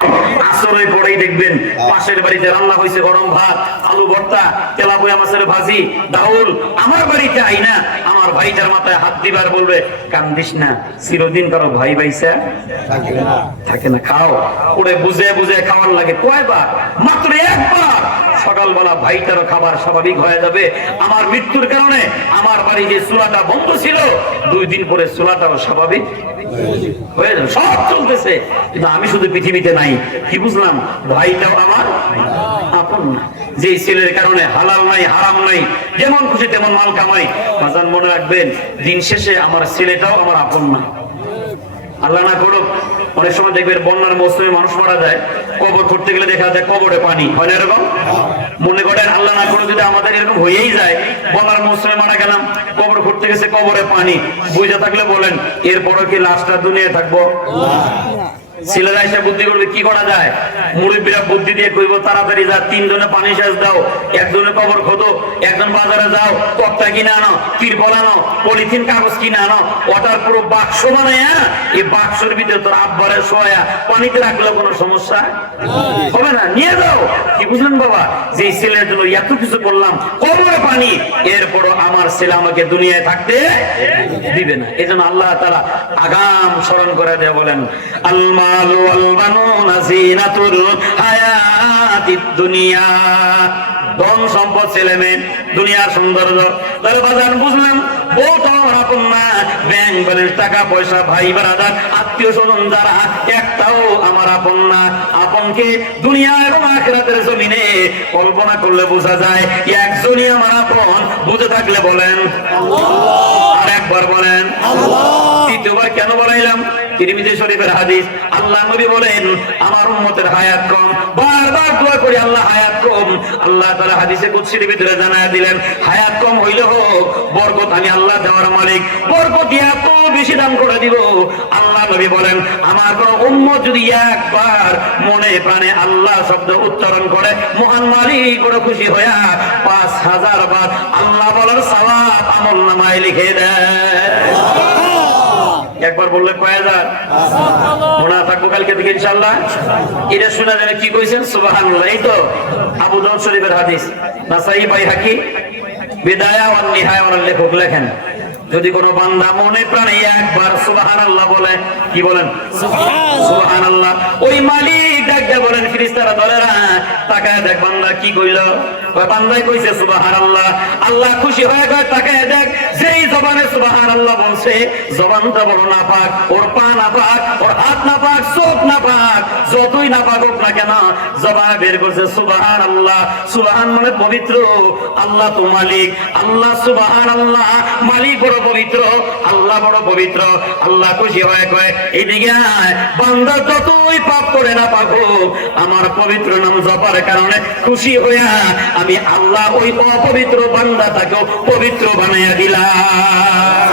আসরে পরেই দেখবেন পাশের বাড়িতে রান্না হয়েছে গরম ভাত, আলু ভর্তা, তেলাপিয়া মাছের ভাজি, ডাউল। আমার বাড়িতে আইনা আমার ভাইটার মাথায় হাত দিবার বলবে, কান্দিস না, চিরদিন কারো ভাই ভাইসা থাকে না, খাও। ওরে বুঝে বুঝে খাওয়ার লাগে কয়বার? মাত্র একবার। সকালবেলা ভাইটারও খাবার স্বাভাবিক হয়ে যাবে। আমার মৃত্যুর কারণে আমার বাড়ি যে চুলাটা বন্ধ ছিল, 2 দিন পরে চুলাটাও স্বাভাবিক হয়ে যাবে। সব চলতেছে, কিন্তু আমি শুধু পৃথিবীতে নাই। কি বুঝলাম? ভাইটাও আমার আপন না। যে ছেলের কারণে হালাল নাই, হারাম নাই, যেমন খুশি তেমন মাল কামাই, বাজান মনে রাখবেন, দিন শেষে আমার ছেলেটাও আমার আপন না। আল্লাহ না করুক, অনেক সময় দেখবেন বন্যার মৌসুমে মানুষ মারা যায়, কবর করতে গেলে দেখা যায় কবরে পানি হয় না, এরকম মনে করেন। আল্লাহ না করুক যদি আমাদের এরকম হয়েই যায়, বন্যার মৌসুমে মারা গেলাম, কবর করতে গেছে কবরে পানি, বুঝে থাকলে বলেন এরপরও কি লাশটা দুনিয়ায় থাকবো? ছেলেরা এসে বুদ্ধি করবে, কি করা যায়? মুরব্বীরা বুদ্ধি দিয়ে কইব, তাড়াতাড়ি যা, 3 জনে পানি সেচ দাও, 1 জনে কবর খোদো, 1 জন বাজারে যাও, তক্তা কিনে আনো, তিরপল আনো, পলিথিন কাগজ কিনে আনো, ওটার পুরো বাক্স বানায়া, এই বাক্সের ভিতরে তোর আব্বারে শোয়া পানিতে রাখলে কোনো সমস্যা হবে না, নিয়ে যাও। কি বুঝলেন বাবা? যে ছেলের জন্য এত কিছু করলাম, কবরে পানি, এরপরও আমার ছেলে আমাকে দুনিয়ায় থাকতে দিবে না। এজন্য আল্লাহ তাআলা আগাম স্মরণ করে দেয়া বলেন, আল্লাহ ধন সম্পদ ছেলে মেয়ে দুনিয়ার সৌন্দর্য। তাহলে বাজার বুঝলাম, বউটা আপন না, ব্যাংক ব্যালেন্স, টাকা পয়সা, ভাই ব্রাদার, আত্মীয় স্বজন যারা, একটাও আমার আপন না। আপনকে দুনিয়া এবং আখিরাতের জমিনে কল্পনা করলে বোঝা যায়, একজনই আমার আপন। বুঝে থাকলে বলেন আর একবার বলেন আল্লাহ। তৃতীয়বার কেন বলাইলাম? তিরমিজি শরীফের হাদিস, আল্লাহ নবী বলেন, আমার উম্মতের হায়াত কম, বারবার দোয়া করি আল্লাহ হায়াত কম। আল্লাহ তাআলা হাদিসে কুদসির ভিতরে জানায়া দিলেন, হায়াত কম হইলে হোক, বরকত আমি আল্লাহ দেওয়ার মালিক, বরকত এত বেশি দান করে দিব। আল্লাহ নবী বলেন, আমার কোন উম্মত যদি একবার মনে প্রাণে আল্লাহ শব্দ উচ্চারণ করে, মহান মালিক বড় খুশি হইয়া 5000 বার আল্লাহ বলার সওয়াব আমলনামায় লিখে দেয়। একবার বললে কয় হাজার? মনে থাকবো কালকে থেকে ইনশাআল্লাহ। এটা শোনা যাবে কি কইছেন? সুবহানাল্লাহ। এই তো আবু দাউদ শরীফের হাদিস, নাসাই বাইহাকি বিদায়া ওয়ান নিহায়া ওয়ার লেখক লেখেন, যদি কোনো বান্দা মনে প্রাণে একবার সুবহানাল্লাহ বলে, কি বলেন? সুবহানাল্লাহ, ওই মালিক ডাকতে বলেন, ফেরেশতারা দলেরা তাকায় দেখ বান্দা কি কইল। ওই বান্দাই কইছে সুবহানাল্লাহ। আল্লাহ খুশি হয়ে কয়, তাকায় দেখ, যেই জবানে সুবহানাল্লাহ বলছে, জবানটা বড় নাপাক, ওর পা নাপাক, ওর হাত নাপাক, চোখ নাপাক, যতই নাপাক হোক না কেন, জবানে বের করছে সুবহানাল্লাহ। সুবহান মানে পবিত্র, আল্লাহ তো মালিক, আল্লাহ সুবহানাল্লাহ, মালিক বড় পবিত্র, আল্লাহ বড় পবিত্র। আল্লাহ খুশি হয়ে কয়, এইদিকে বান্দা যতই পাপ করে না পাক হোক, আমার পবিত্র নাম জপার কারণে খুশি হইয়া আমি আল্লাহ ওই অপবিত্র বান্দাটাকেও পবিত্র বানাইয়া দিলাম।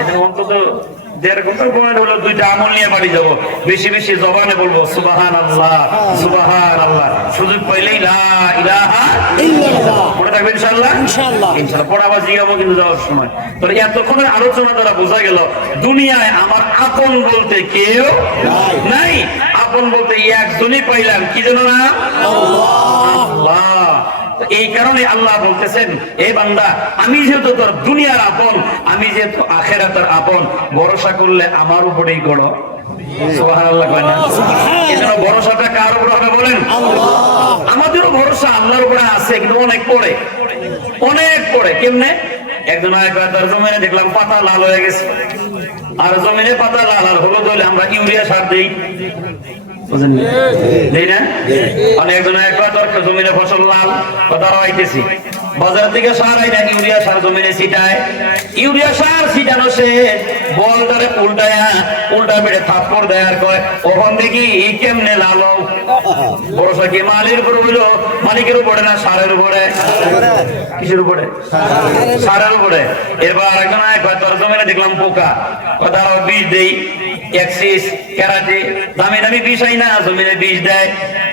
এটা অন্তত 1.5 ঘন্টার সময় হলো, 2টা আমল নিয়ে বাড়ি যাবো, বেশি বেশি জবানে বলবো সুবহানাল্লাহ, সুবহানাল্লাহ, সুযোগ পাইলেই লা ইলাহা ইল্লাল্লাহ পড়ে থাকবে ইনশাআল্লাহ। ইনশাআল্লাহ পড়া আবার জিগাবো কিন্তু যাওয়ার সময়। তো এতক্ষণের আলোচনা দ্বারা বোঝা গেল, দুনিয়ায় আমার আপন বলতে কেউ নাই। আপন বলতে একজনই পাইলাম, কি যেন নাম? আল্লাহ। এই কারণে আল্লাহ বলতেছেন, এ বান্দা, আমি যেহেতু তোর দুনিয়ার আপন, আমি যেহেতু আখিরাতের আপন, ভরসা করলে আমার উপরেই করো। সুবহানাল্লাহ কয় না? এজন্য ভরসাটা কার উপর হবে বলেন? আমাদেরও ভরসা আল্লাহর উপরে আছে, কিন্তু অনেক পড়ে, অনেক পড়ে। কেমনে? একজন একবার তার জমিনে দেখলাম পাতা লাল হয়ে গেছে, আর জমিনে পাতা লাল আর হলুদ হলে আমরা ইউরিয়া সার দিই, অনেকজন একবার দরকার জমিনে ফসল লাল, কথা আইতেছি, বাজার থেকে সার আইনা ইউরিয়া সার জমিনে ছিটায়, ইউরিয়া সার ছিটানো সে বলটারে উল্টা মেরে থাপ্পড় দেয় আর কয়, ওখান দেখি কেমনে লাল। ভরসা কি মালির উপর হইলো? মালিকের উপরে না সারের উপরে? কিসের উপরে? সারের উপরে। এবার একজন একবার তোর জমিনে দেখলাম পোকা, কথা বিষ দেই, এক্সিস, ক্যারাটে, দামি দামি বিষ আই না জমিনে বিষ দেয়।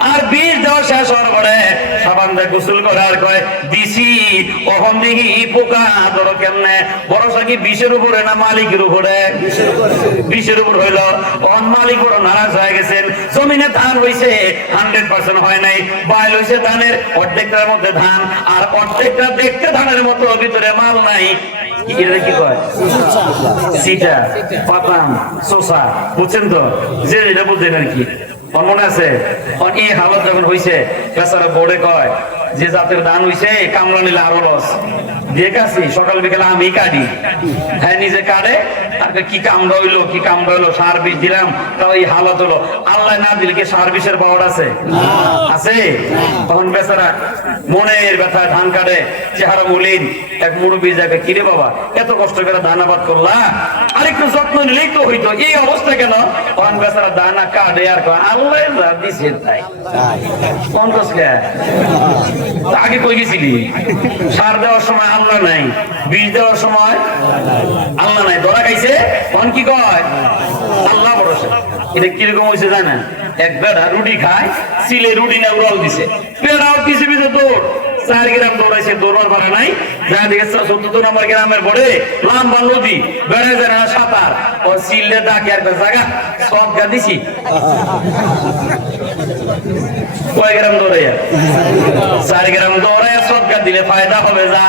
আর বীজ দেওয়া শেষ হওয়ার পরে সাবান দিয়ে গোসল করে আর কয় দিছি অহম দেখি পোকা ধরো কেমনে ভরসা কি বিষের উপরে না মালিকের উপরে? বিষের উপর হইল। অন মালিক বড় নারাজ হয়ে গেছেন। জমিনে ধান হইছে 100% হয় নাই, বাইল হইছে ধানের অর্ধেকটার মধ্যে ধান আর অর্ধেকটা দেখতে ধানের মতো, ভিতরে মাল নাই। কি কয় সিটা পাতাম শোষা, বুঝছেন তো? যে এটা বুঝছেন আর কি মনে আছে। এই হালত যখন হইছে বেচারা বোর্ডে কয় যে জাতের ধান হইছে কামলা নিলে আরো লস দিয়ে কাছি, সকাল বিকেল আমি কাটি। হ্যাঁ নিজে কাটে আর কি কামড়া হইলো, কি কামড়া হইলো, সার বিষ দিলাম তাও এই হালত হলো। আল্লাহ না দিলে কি সার বিষের পাওয়ার আছে? আছে। তখন বেচারা মনের ব্যথা ধান কাটে, চেহারা মলিন। এক মুরব্বী যাকে, কিরে বাবা এত কষ্ট করে ধান আবাদ করলা, আরেকটু যত্ন নিলেই তো হইতো, এই অবস্থা কেন? তখন বেচারা দানা কাটে আর আল্লাহ যা দিছে তাই। কোন আগে কই গেছিলি? সার দেওয়ার সময় আল্লাহ নাই, বীজ দেওয়ার সময় আল্লাহ নাই, ধরা খাইছে। তখন কি কয় আল্লাহ ভরসা। এটা কিরকম হয়েছে জানেন? এক বেড়া রুটি খায়, সিলে রুটি না উড়াল দিছে, বেড়াও পিছে পিছে দৌড়। 4 গ্রাম দৌড়াইছে, দৌড়ার পারে নাই। যা দেখে 14 নম্বর গ্রামের পরে লম্বা নদী, বেড়া যায় না সাঁতার, ও সিলে ডাকে আর জায়গা সব গা দিছি। কয় গ্রাম দৌড়াইয়া? 4 গ্রাম দৌড়াইয়া সব গা দিলে ফায়দা হবে যা,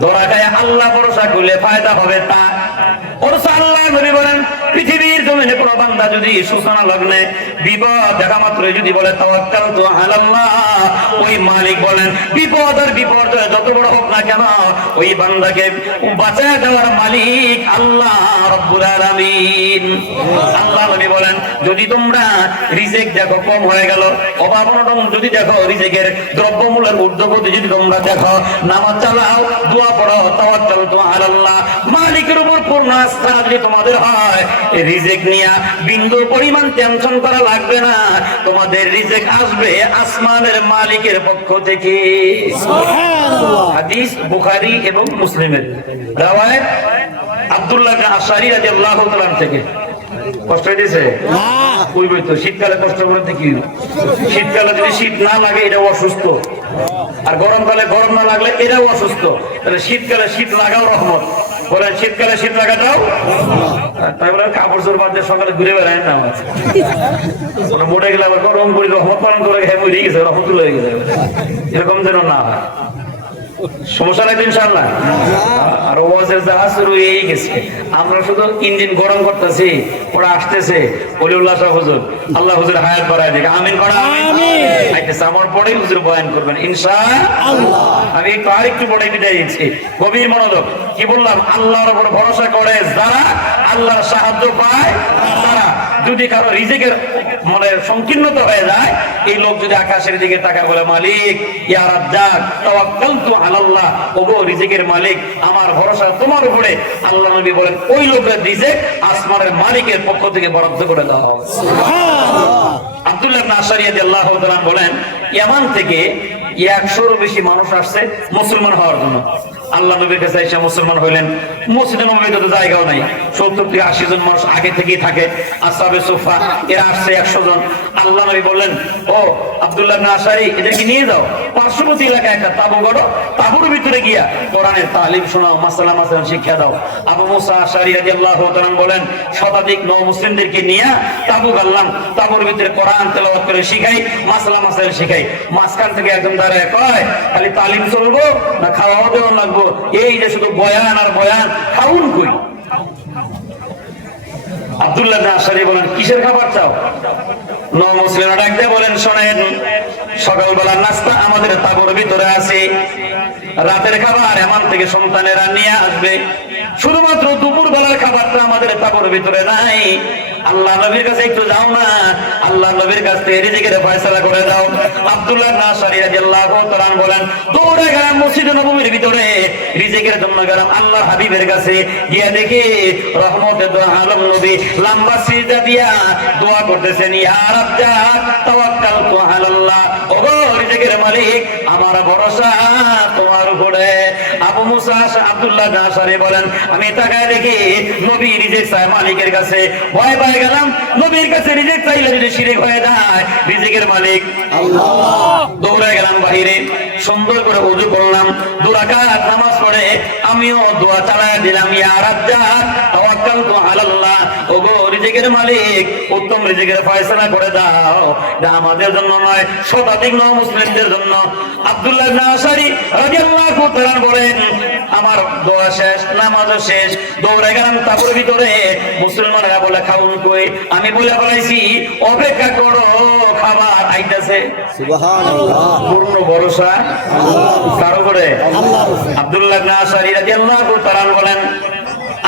দৌড়া খায় আল্লাহ ভরসা করলে ফায়দা হবে তা। আল্লাহ নবী বলেন পৃথিবীর জমিনে কোনো বান্দা যদি সূচনা লগ্নে বিপদ দেখা মাত্রই যদি বলে তাওয়াক্কালতু আলাল্লাহ, ওই মালিক বলেন বিপদ আর বিপর্যয় যত বড় হোক না কেন ওই বান্দাকে বাঁচায় দেওয়ার মালিক আল্লাহ রাব্বুল আলামিন। আল্লাহ নবী বলেন যদি তোমরা রিজিক দেখো কম হয়ে গেল, অভাব অনটন যদি দেখো, রিজিকের দ্রব্যমূল্যের ঊর্ধ্বগতি যদি তোমরা দেখো, নামাজ চালাও, দোয়া পড়ো, তাওয়াক্কালতু আলাল্লাহ, মালিকের উপর পূর্ণ আস্থা যদি তোমাদের হয়, রিজিক নিয়ে বিন্দু পরিমাণ টেনশন করা লাগবে না। তোমাদের রিজিক আসবে আসমানের মালিকের পক্ষ থেকে। সুবহানাল্লাহ। হাদিস বুখারী এবং মুসলিমের রাওয়ায়াত আব্দুল্লাহ ইবনে আশআরী রাদিয়াল্লাহু তাআলা থেকে। কষ্ট হইতেছে না? কইবই তো, শীতকালে কষ্ট করতে কি? শীতকালে যদি শীত না লাগে এটাও অসুস্থ, আর গরমকালে গরম না লাগলে এটাও অসুস্থ। তাহলে শীতকালে শীত লাগাও রহমত। বলে শীতকালে শীত লাগাটাও, তাই বলে কাপড় চোর বাদ দিয়ে সকালে ঘুরে বেড়ায় না মোটে গেলে আবার গরম করে রহমত পালন করে মরে গেছে, রহমত হয়ে গেছে, এরকম যেন না হয়। সমস্যা নাই ইনশাআল্লাহ। আর ওয়াজের জাহাজ শুরু হয়ে গেছে, আমরা শুধু ইঞ্জিন গরম করতেছি, ওরা আসতেছে। ওলিউল্লাহ শাহ হুজুর, আল্লাহ হুজুর হায়াত বাড়ায় দিক, আমিন করা আমিন। আইতেছে আমার পরে হুজুর বয়ান করবেন ইনশাআল্লাহ। আমি একটু আরেকটু পরে বিদায় দিচ্ছি, গভীর মনোযোগ। কি বললাম? আল্লাহর উপর ভরসা করে যারা আল্লাহর সাহায্য পায়, তারা যদি কারো রিজিকের মানে সংকীর্ণতা হয়ে যায়, এই লোক যদি আকাশের দিকে তাকায় বলে মালিক ইয়া রাজ্জাক তাওয়াক্কালতু আলাল্লাহ, ওগো রিজিকের মালিক আমার ভরসা তোমার উপরে, আল্লাহ নবী বলেন ওই লোকের রিজিক আসমানের মালিকের পক্ষ থেকে বরাদ্দ করে দেওয়া হবে। সুবহানাল্লাহ। আব্দুল্লাহ ইবনে আশআরী রাদিয়াল্লাহু তাআলা বলেন ইয়ামান থেকে 100-এরও বেশি মানুষ আসছে মুসলমান হওয়ার জন্য। আল্লাহ নবীর কাছে এসে মুসলমান হইলেন। মসজিদে নববীতে তো জায়গাও নাই, 70 থেকে 80 জন মানুষ আগে থেকেই থাকে। আসহাবে সুফা এরা আসছে 100 জন। আল্লাহ নবী বললেন ও আব্দুল্লাহ ইবনে আশআরী এদেরকে নিয়ে যাও, পার্শ্ববর্তী এলাকায় একটা তাঁবু গড়ো, তাঁবুর ভিতরে গিয়া কোরআনের তালিম শোনাও, মাসালা মাসালা শিক্ষা দাও। আবু মুসা আশআরী রাদিয়াল্লাহু তাআলা বলেন শতাধিক নও মুসলিমদেরকে নিয়ে তাঁবু গাড়লাম, তাঁবুর ভিতরে কোরআন তেলাওয়াত করে শিখাই, মাসালা মাসাইল শিখাই। মাঝখান থেকে একজন দাঁড়ায় কয় খালি তালিম চলবো না খাওয়া দেওয়া লাগবো? এই যে শুধু বয়ান আর বয়ান, খাউন কই? আব্দুল্লাহ ইবনে আশআরী বলেন কিসের খাবার চাও? নও মুসলিমরা ডাক দিয়ে বলেন শোনেন, সকালবেলা নাস্তা আমাদের তাঁবুর ভিতরে আছে, রাতের খাবার এমন থেকে সন্তানেরা নিয়ে আসবে, শুধুমাত্র দুপুর বেলার খাবারটা আমাদের তাঁবুর ভিতরে নাই। আল্লাহ নবীর কাছে একটু যাও না, আল্লাহ নবীর কাছ থেকে রিজিকের ফয়সালা করে দাও। আব্দুল্লাহ ইবনে আশআরী রাদিয়াল্লাহু তাআলা বলেন দৌড়ে গেলাম মসজিদে নববীর ভিতরে, রিজিকের জন্য গেলাম আল্লাহর হাবিবের কাছে। গিয়া দেখি রহমতের দোয়া আলম নবী লম্বা সিজদা দিয়া দোয়া করতেছেন ইয়া রাজ্জাক তাওয়াক্কালতু আলাল্লাহ, ওগো রিজিকের মালিক আমার ভরসা তোমার উপরে। আবু মুসা আব্দুল্লাহ ইবনে আশআরী বলেন আমি তাকায় দেখি নবী রিজিক চায় মালিকের কাছে, ভয় পেয়ে গেলাম। নবীর কাছে রিজিক চাইলে যদি শিরক হয়ে যায়। রিজিকের মালিক আল্লাহ। দৌড়ে গেলাম বাহিরে, সুন্দর করে ওযু করলাম, 2 রাকাত নামাজ পড়ে আমিও দোয়া চালায় দিলাম, ইয়া রাজ্জাক তাওয়াক্কালতু আলাল্লাহ, ওগো রিজিকের মালিক উত্তম রিজিকের ফয়সালা করে দাও। এটা আমাদের জন্য নয়, শতাধিক মুসলিমদের জন্য। আব্দুল্লাহ ইবনে আশারি রাদিয়াল্লাহু তাআলা বলেন, আমার দোয়া শেষ, নামাজও শেষ, দৌড়ে গেলাম তাঁবুর ভিতরে। মুসলমানরা বলে খাউন কই? আমি বলে বলাইছি অপেক্ষা করো, খাবার আইতাছে। সুবহানাল্লাহ। পূর্ণ ভরসা কার উপরে? আল্লাহ। আব্দুল্লাহ ইবনে আশারি রাদিয়াল্লাহু তাআলা বলেন,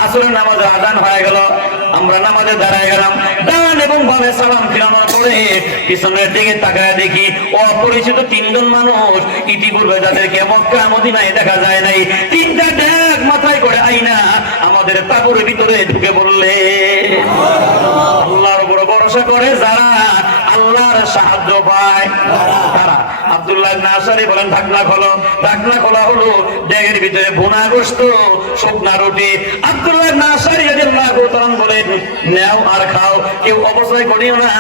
আসরের নামাজে আযান হয়ে গেল, আমরা নামাজে দাঁড়ায় গেলাম, ডান এবং বামে সালাম ফিরানোর পরে পিছনের দিকে তাকায় দেখি অপরিচিত 3 জন মানুষ, ইতিপূর্বে যাদেরকে মক্কা মদিনায় দেখা যায় নাই, 3টা ড্যাগ মাথায় করে আইনা আমাদের তাঁবুর ভিতরে ঢুকে পড়লে। আল্লাহর উপর ভরসা করে যারা আল্লাহর সাহায্য পায় তারা। আব্দুল্লাহ ইবনে আশারি বলেন, ঢাকনা খোলো। ঢাকনা খোলা হলো, ড্যাগের ভিতরে ভুনা গোশত, শুকনা রুটি। আব্দুল্লাহ ইবনে আশারি রাদিয়াল্লাহু তাআলা বলেন, নাও আর খাও, কেউ অপচয় করিও না।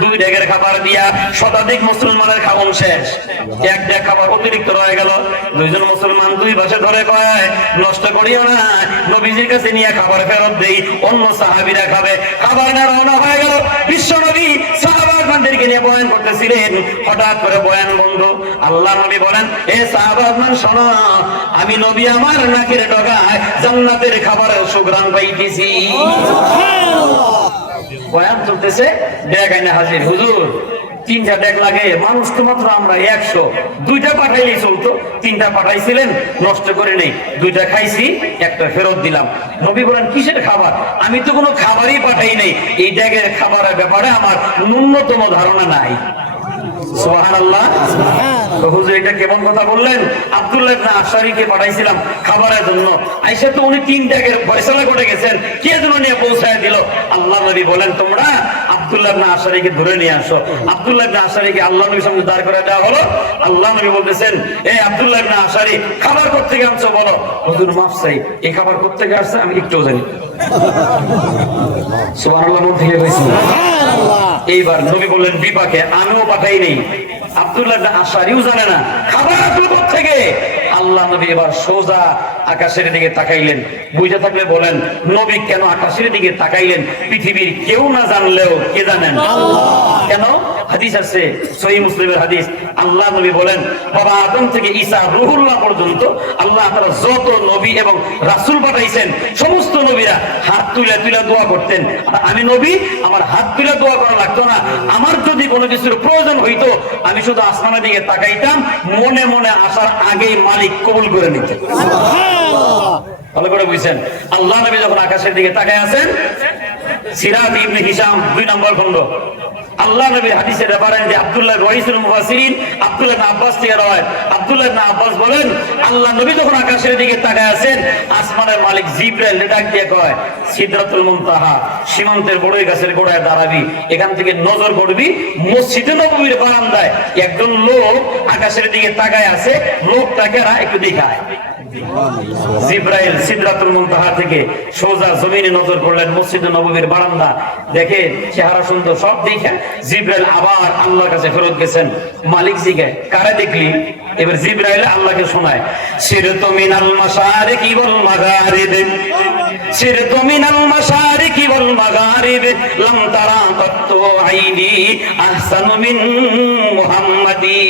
2 ড্যাগের খাবার দিয়া শতাধিক মুসলমানের খাওন শেষ, 1 ড্যাগ খাবার অতিরিক্ত রয়ে গেল। 2 জন মুসলমান 2 পাশে ধরে কয়, নষ্ট করিও না, নবীজির কাছে নিয়ে খাবার ফেরত দেই, অন্য সাহাবীরা খাবে। খাবার না রওনা হয়ে গেল। বিশ্ব নবী সাহাবাদেরকে নিয়ে বয়ান করতেছিলেন, হঠাৎ করে বয়ান বন্ধ। আল্লাহ নবী বলেন, এ সাহাবাগণ শোনো, আমি নবী আমার নাকের ডগায় জান্নাতের খাবারের সুঘ্রাণ পাইতেছি। বয়ান চলতেছে, ড্যাগ আইনা হাজির। হুজুর 3টা ড্যাগ লাগে, মানুষ তো মাত্র আমরা 100, 2টা পাঠাইলেই চলতো, 3টা পাঠাইছিলেন, নষ্ট করে নেই, 2টা খাইছি, 1টা ফেরত দিলাম। নবী বলেন, কিসের খাবার? আমি তো কোনো খাবারই পাঠাই নাই, এই ড্যাগের খাবারের ব্যাপারে আমার ন্যূনতম ধারণা নাই। সুবহানাল্লাহ। হুজুর এটা কেমন কথা বললেন? আব্দুল্লাহ ইবনে আশারিকে পাঠাইছিলাম খাবারের জন্য, আইসা তো উনি 3 ড্যাগের ফয়সালা করে গেছেন, কে যেন নিয়ে পৌঁছায় দিল। আল্লাহ নবী বলেন, তোমরা আব্দুল্লাহ ইবনে আশারিকে ধরে নিয়ে আসো। আব্দুল্লাহ ইবনে আশারিকে আল্লাহ নবীর সামনে দাঁড় করে দেওয়া হলো। আল্লাহ নবী বলতেছেন, এই আব্দুল্লাহ ইবনে আশারি, খাবার কোত্থেকে আনছো বলো। হুজুর মাফ চাই, এই খাবার কোত্থেকে আসছে আমি একটুও জানি। সুবহানাল্লাহ বলতে গেছি। এইবার নবী বললেন, বিপাকে আমিও পাঠাই নেই, আব্দুল্লাহ ইবনে আশারিও জানে না খাবার আসলো কোত্থেকে। আল্লাহ নবী এবার সোজা আকাশের দিকে তাকাইলেন। বুঝে থাকলে বলেন, নবী কেন আকাশের দিকে তাকাইলেন? পৃথিবীর কেউ না জানলেও কে জানেন? আল্লাহ। কেন? হাদিস আছে, সহিহ মুসলিমের হাদিস। আল্লাহ নবী বলেন, বাবা আদম থেকে ঈসা রুহুল্লাহ পর্যন্ত আল্লাহ তাআলা যত নবী এবং রাসূল পাঠাইছেন, সমস্ত নবীরা হাত তুলে তুলে দোয়া করতেন। আর আমি নবী, আমার হাত তুলে দোয়া করা লাগতো না। আমার যদি কোনো কিছুর প্রয়োজন হইতো, আমি শুধু আসমানের দিকে তাকাইতাম, মনে মনে আসার আগেই মালিক কবুল করে নিতেন। সুবহানাল্লাহ। ভালো করে বুঝছেন? আল্লাহ নবী যখন আকাশের দিকে তাকায় আছেন, সিরাত ইবনে হিশাম 2 নম্বর খণ্ড, আল্লাহ নবী হাদিসে রেফারেন্স যে আব্দুল্লাহ রাইসুল মুফাসসিরিন আব্দুল্লাহ ইবনে আব্বাস থেকে রওয়ায়াত। আব্দুল্লাহ ইবনে আব্বাস বলেন, আল্লাহ নবী যখন আকাশের দিকে তাকায় আছেন, আসমানের মালিক জিবরাইল ডাক দিয়ে কয়, সিদরাতুল মুনতাহা, সীমান্তের বড়ই গাছের গোড়ায় দাঁড়াবি, এখান থেকে নজর করবি মসজিদে নববীর বারান্দায় একজন লোক আকাশের দিকে তাকায় আছে, লোকটাকে একটু দেখায়। জিবরাইল সিদরাতুল মুনতাহা থেকে সোজা জমিনে নজর করলেন, মসজিদে নববীর বারান্দা দেখে চেহারা সুন্দর, সব দেখে জিবরাইল আবার আল্লাহর কাছে ফেরত গেছেন। মালিক জিজ্ঞাসা, কারে দেখলি? এবার জিবরাইল আল্লাহকে শোনায়, সিরতু মিনাল মাশারিকি ওয়াল মাগারিব, সিরতু মিনাল মাশারিকি ওয়াল মাগারিব, লাম তারা কাত্তু আইনি আহসানু মিন মুহাম্মাদি।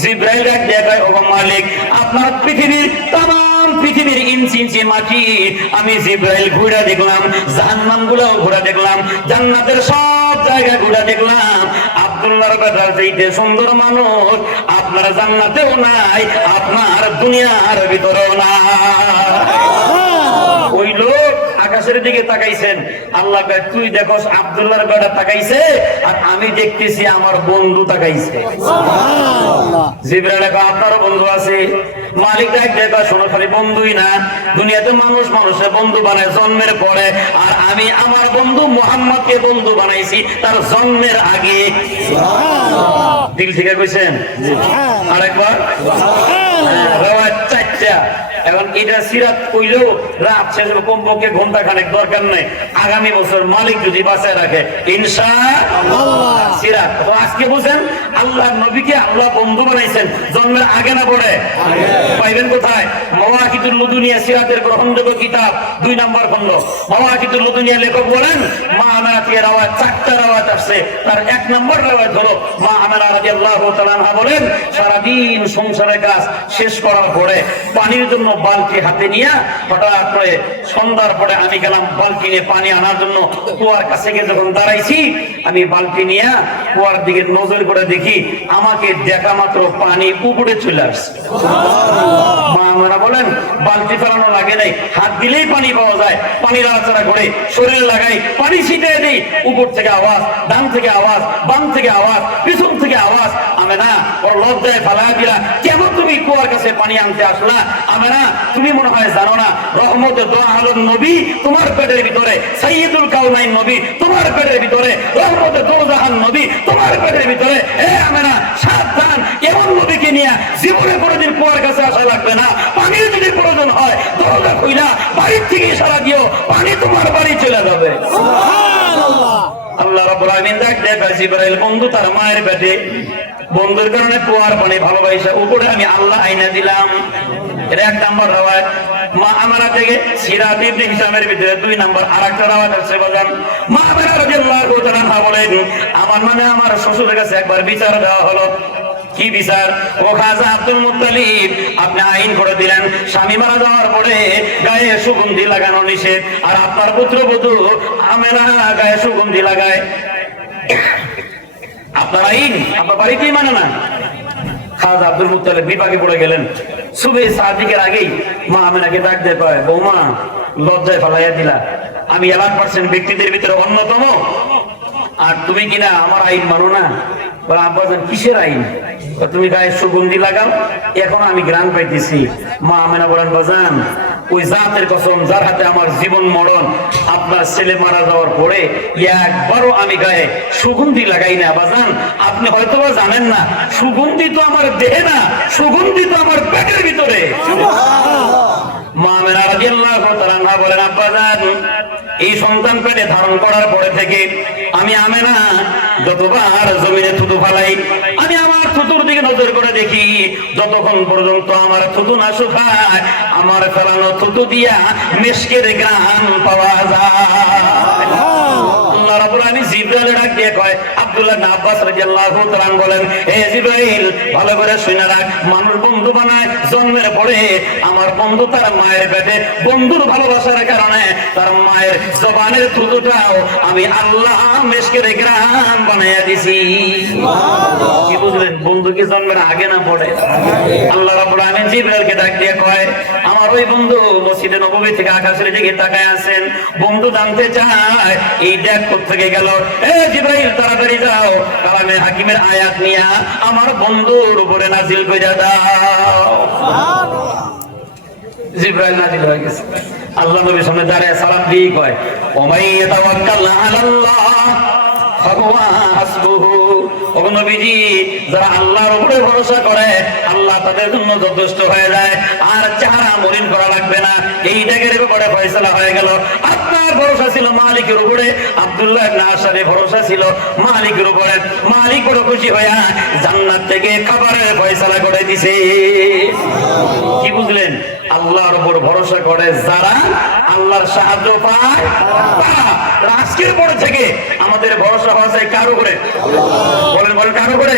জিবরাইল দেখায়, ও মালিক, আপনার পৃথিবীর পৃথিবীর ইঞ্চি ইঞ্চি মাটি আমি জিবরাইল ঘুরে দেখলাম, জাহান্নাম গুলাও ঘুরে দেখলাম, জান্নাতের সব জায়গা ঘুরে দেখলাম। আব্দুল্লাহর বেটার চাইতে সুন্দর মানুষ আপনার জান্নাতেও নাই, আপনার দুনিয়ার ভিতরেও নাই। ওই লোক আকাশের দিকে তাকাইছেন, আল্লাহ কয়, তুই দেখোস আব্দুল্লাহর বেটা তাকাইছে, আর আমি দেখতেছি আমার বন্ধু তাকাইছে। জিবরাইল কয়, আপনারও বন্ধু আছে? মালিক ডাক দেখো, শোনো, খালি বন্ধুই না, দুনিয়াতে মানুষ মানুষের বন্ধু বানায় জন্মের পরে, আর আমি আমার বন্ধু মুহাম্মদকে বন্ধু বানাইছি তার জন্মের আগে। দিল থেকে কইছেন আরেকবার রাওয়াত চারটা এখন এটা সিরাত কইলেও রাত শেষ হবে কমপক্ষে ঘন্টা খানেক দরকার নেই আগামী বছর মালিক যদি বাঁচায় রাখে ইনশাআল্লাহ সিরাত তো আজকে বুঝেন আল্লাহর নবীকে আল্লাহ বন্ধু বানাইছেন জন্মের আগে না পড়ে পাইবেন কোথায় মাওয়াকিতুল লুদুনিয়া সিরাতের গ্রহণযোগ্য কিতাব 2 নম্বর খণ্ড মাওয়াকিতুল লুদুনিয়া লেখক বলেন মা আমেনা থেকে রাওয়াত চারটা রাওয়াত আসছে তার 1 নম্বর রাওয়াত হলো মা আমেনা রাদিয়াল্লাহু তাআলা আনহা বলেন সারা দিন সংসারের কাজ শেষ করার পরে পানির জন্য বালতি হাতে নিয়ে হঠাৎ করে সন্ধ্যার পরে আমি গেলাম বালতি নিয়ে পানি আনার জন্য কুয়ার কাছে গিয়ে যখন দাঁড়াইছি আমি বালতি নিয়ে কুয়ার দিকে নজর করে দেখি আমাকে দেখা মাত্র পানি উপরে চলে আসছে মা আমরা বলেন বালতি ফেলানো লাগে নাই হাত দিলেই পানি পাওয়া যায় পানি নাড়াচাড়া করে শরীরে লাগাই পানি ছিটিয়ে দিই উপর থেকে আওয়াজ ডান থেকে আওয়াজ বাম থেকে আওয়াজ পিছন থেকে আওয়াজ আমি না ওর লজ্জায় ফালায় দিলা কেমন তুমি কুয়ার কাছে পানি আনতে আসলা আমি না তুমি মনে হয় জানো না রহমতের দোয়া আলম নবী তোমার পেটের ভিতরে সাইয়্যিদুল কাউনাইন নবী তোমার পেটের ভিতরে রহমতের দোজাহান নবী তোমার পেটের ভিতরে হে আমি না সাবধান এমন নবীকে নিয়ে জীবনে কোনোদিন কুয়ার কাছে আসা লাগবে না পানির যদি প্রয়োজন হয় দরজা খুইলা বাড়ির থেকে ইশারা দিও পানি তোমার বাড়ি চলে যাবে সুবহানাল্লাহ আল্লাহ রাব্বুল আলামিন ডাক জিবরাইল বন্ধু তার মায়ের পেটে বন্ধুর কারণে কুয়ার পানি ভালোবাসা উপরে আমি আল্লাহ আইনা দিলাম এটা 1 নম্বর রাওয়াত মা আমারা থেকে সিরাত ইবনে হিশামের ভিতরে 2 নম্বর আরেকটা রাওয়াত আছে বাজান মা আমারা রাদিয়াল্লাহু তাআলা বলেন আমার মানে আমার শ্বশুরের কাছে একবার বিচার দেওয়া হলো কি বিচার ও খাজা আব্দুল মুত্তালিব আপনি আইন করে দিলেন স্বামী মারা যাওয়ার পরে গায়ে সুগন্ধি লাগানো নিষেধ আর আপনার পুত্রবধূ আমেনা গায়ে সুগন্ধি লাগায় আপনার আইন আপনার বাড়িতেই মানে না খাজা আব্দুল মুত্তালিব বিপাকে পড়ে গেলেন সুবে সাদিকের আগেই মা আমেনাকে ডাক দিয়ে পায় বৌমা লজ্জায় ফালাইয়া দিলা আমি 1% ব্যক্তিদের ভিতরে অন্যতম আর তুমি কিনা আমার আইন মানো না বলে আব্বাজান কিসের আইন তুমি গায়ে সুগন্ধি লাগাও এখন আমি গ্রান পাইতেছি মা আমেনা বলেন বাজান ওই জাতের কসম যার হাতে আমার জীবন মরণ আপনার ছেলে মারা যাওয়ার পরে একবারও আমি গায়ে সুগন্ধি লাগাই না বাজান আপনি হয়তো বা জানেন না সুগন্ধি তো আমার দেহে না সুগন্ধি তো আমার পেটের ভিতরে মা আমেনা রাদিয়াল্লাহু তাআলা বলেন আব্বাজান এই সন্তান পেটে ধারণ করার পরে থেকে আমি আমেনা যতবার জমিনে থুতু ফালাই আমি আমার থুতুর দিকে নজর করে দেখি যতক্ষণ পর্যন্ত আমার থুতু না শুকায় আমার ফেলানো থুতু দিয়া মিশকের ঘ্রাণ পাওয়া যায় আল্লাহ রাব্বুল আলামিন জিবরাইল ডাক দিয়ে কয় আব্দুল্লাহ ইবনে আব্বাস রাদিয়াল্লাহু তাআলা বলেন হে জিবরাইল ভালো করে শুনে রাখ মানুষ বন্ধু বানায় জন্মের পরে আমার বন্ধু তার মায়ের পেটে বন্ধুর ভালোবাসার কারণে তার মায়ের জবানের থুতুটাও আমি আল্লাহ মিশকের ঘ্রাণ বানাইয়া দিছি সুবহানাল্লাহ কি বুঝলেন বন্ধুকে জন্মের আগে না পড়ে আল্লাহ রাব্বুল আলামিন জিবরাইলকে ডাক দিয়ে কয় আমার ওই বন্ধু মসজিদে নববী থেকে আকাশের দিকে তাকায় আছেন বন্ধু জানতে চায় এই দেখ কোথেকে গেল এ জিবরাইল তাড়াতাড়ি যাও কালামে হাকিমের আয়াত নিয়া আমার বন্ধুর উপরে নাজিল কইরা দাও সুবহানাল্লাহ জিবরাইল নাজিল হয়ে গেছে আল্লাহ নবীর সামনে দাঁড়ায় সালাম দিয়ে কয় ওমাই ইয়াতাওয়াক্কাল আলাল্লাহ ফাহুয়া হাসবুহু ও নবীজি যারা আল্লাহর উপরে ভরসা করে আল্লাহ তাদের জন্য যথেষ্ট হয়ে যায় আর চেহারা মলিন করা লাগবে না এই জায়গার উপরে ফয়সালা হয়ে গেল আপনার ভরসা ছিল মালিকের উপরে আব্দুল্লাহ ইবনে আশারের ভরসা ছিল মালিকের উপরে মালিক বড় খুশি হয়ে জান্নাত থেকে খাবারের ফয়সালা করে দিয়েছে কি বুঝলেন আল্লাহর উপর ভরসা করে যারা আল্লাহর সাহায্য পায় আজকের পর থেকে আমাদের ভরসা হওয়া যায় কার উপরে বলেন কার উপরে